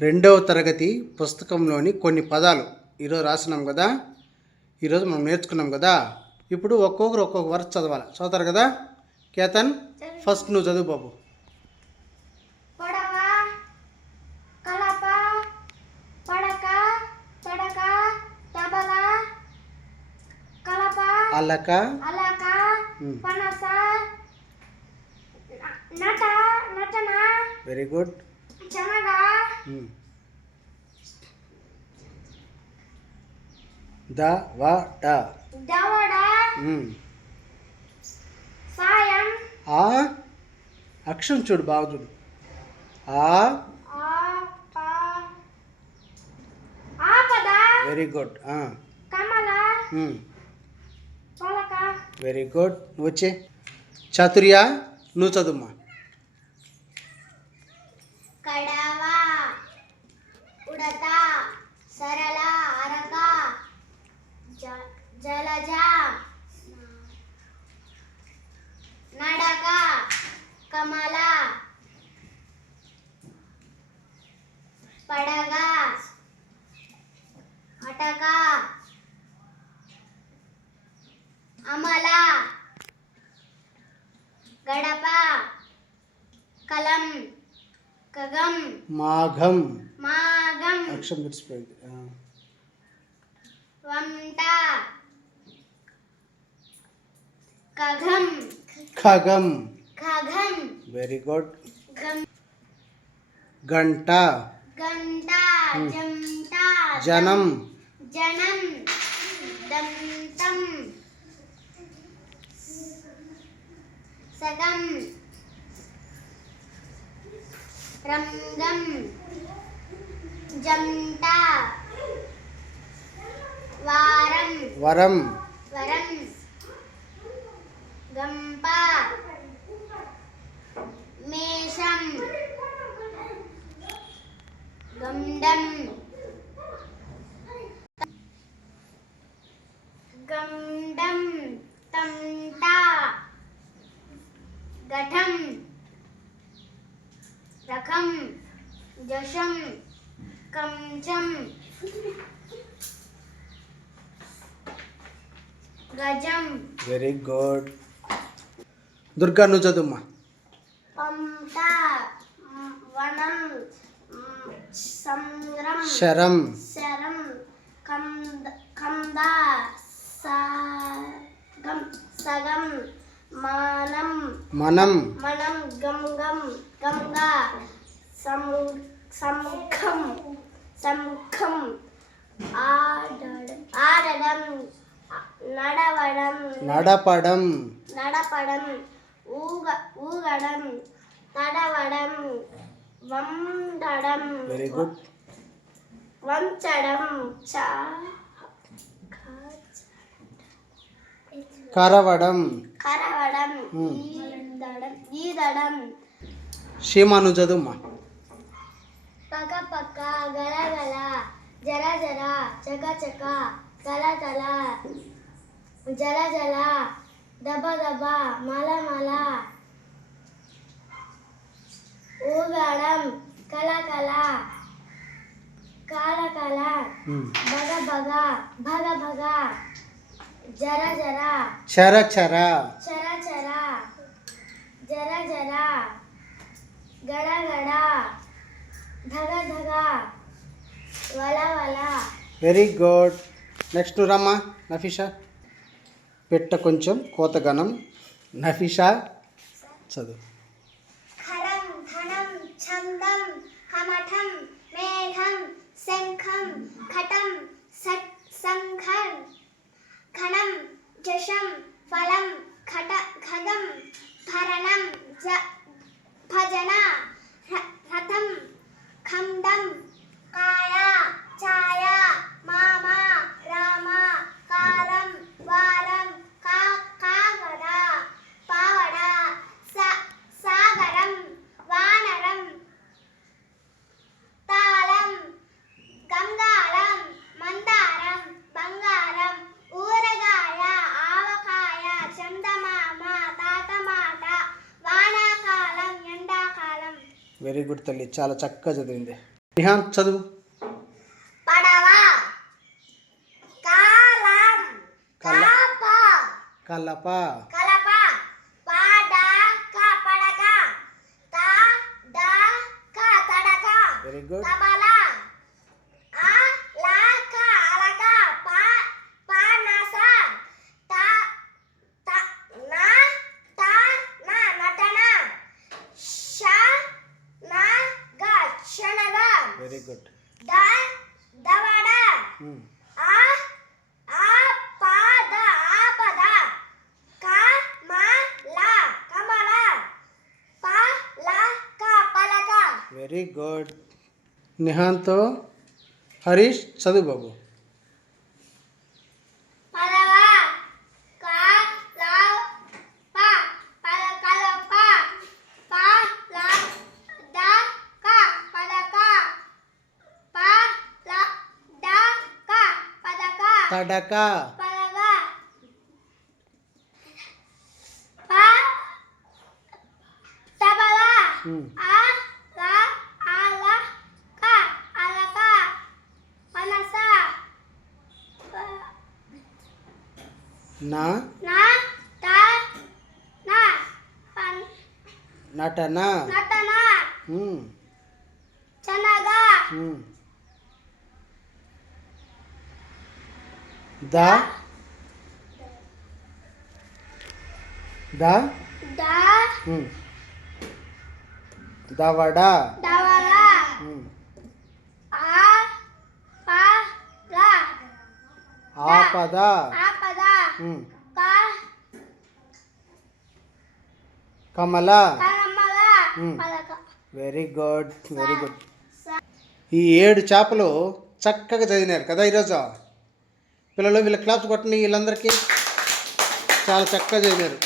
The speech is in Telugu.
రెండవ తరగతి పుస్తకంలోని కొన్ని పదాలు. ఈరోజు రాసినాం కదా? ఈరోజు మనం నేర్చుకున్నాం కదా? ఇప్పుడు ఒక్కొక్కరు ఒక్కొక్క వరుస చదవాలి. చదువుతారు కదా? కేతన్ ఫస్ట్ నువ్వు చదువు బాబు. అలక. ఉమ్. పనస న- నట నటన. వెరీ గుడ్ ద వ. సాయం. ఆ? అక్షరం చూడు బాగా చూడు. ఆ? వెరీ గుడ్ వెరీ గుడ్ నువ్వు వచ్చే. చాతుర్య? నువ్వు చదువుమా? అమల. గడప. కలం. కగం మాఘం. మాగం అక్షరం విడిచిపోయింది ఆ. వంట. కఘం ఖగం. ఖగం వెరీ గుడ్ గంట. గంట. Hmm. జంట. జనం. జనం. దంతం. సగం. రంగం జంట. వారం. వరం. వరం. గంప. మేషం. గండం రకం జషం కంచం గజం వెరీ గుడ్ దుర్గా నువ్వు చదువుమా పంట మ్, వనం మ్, సంగ్రం శరం శరం కంద కంద సగం సగం మానం. మనం. మనం గంగం గంగా. సం సంఖం సంఖం ఆడడం. ఆడడం. నడవడం. నడపడం. నడపడం. ఊగ ఊగడం. తడవడం. వండడం. వెరీ గుడ్ వంచడం. చా కరవడం. కరవడం సీమా నువ్వు చదువుమా? పక్క పక్క గలగల జర జర చక చక తల తల జల జల దబ దబ మల మల. ఊగడం కల కల కాల కల. బగ బగ భగ భగ. జర జర. చర చర. చర చర. జర జర. గడ గడ. ధగ ధగ. వల వల. వెరీ గుడ్ నెక్స్ట్ రమ్మా నఫీషా పెట్ట కొంచెం కోతగనం నఫీషా చదువు. వెరీ గుడ్ తల్లి చాలా చక్కగా చదివింది. నిహాన్ చదువు. కలప. Very good. వెరీ గుడ్ ద దవడ ఆ ఆ పద ఆపద క మ ల కమల ప ల క పలక వెరీ గుడ్ నిహాన్తో హరీష్ చదువు బాబు పదవ పదక తడక పదవ ప తబల ఉమ్. ఆ ల ఆ ల క అలక పనస ప- నా నా త నా పన్ నటన నటన ఉమ్. ద ద. దవడ ఆపద. కమల. వెరీ గుడ్ వెరీ గుడ్ ఈ ఏడు చేపలు చక్కగా చదివినారు కదా ఈరోజు? పిల్లలు వీళ్ళ క్లాప్స్ కొట్టండి వీళ్ళందరికీ చాలా చక్కగా చేశారు.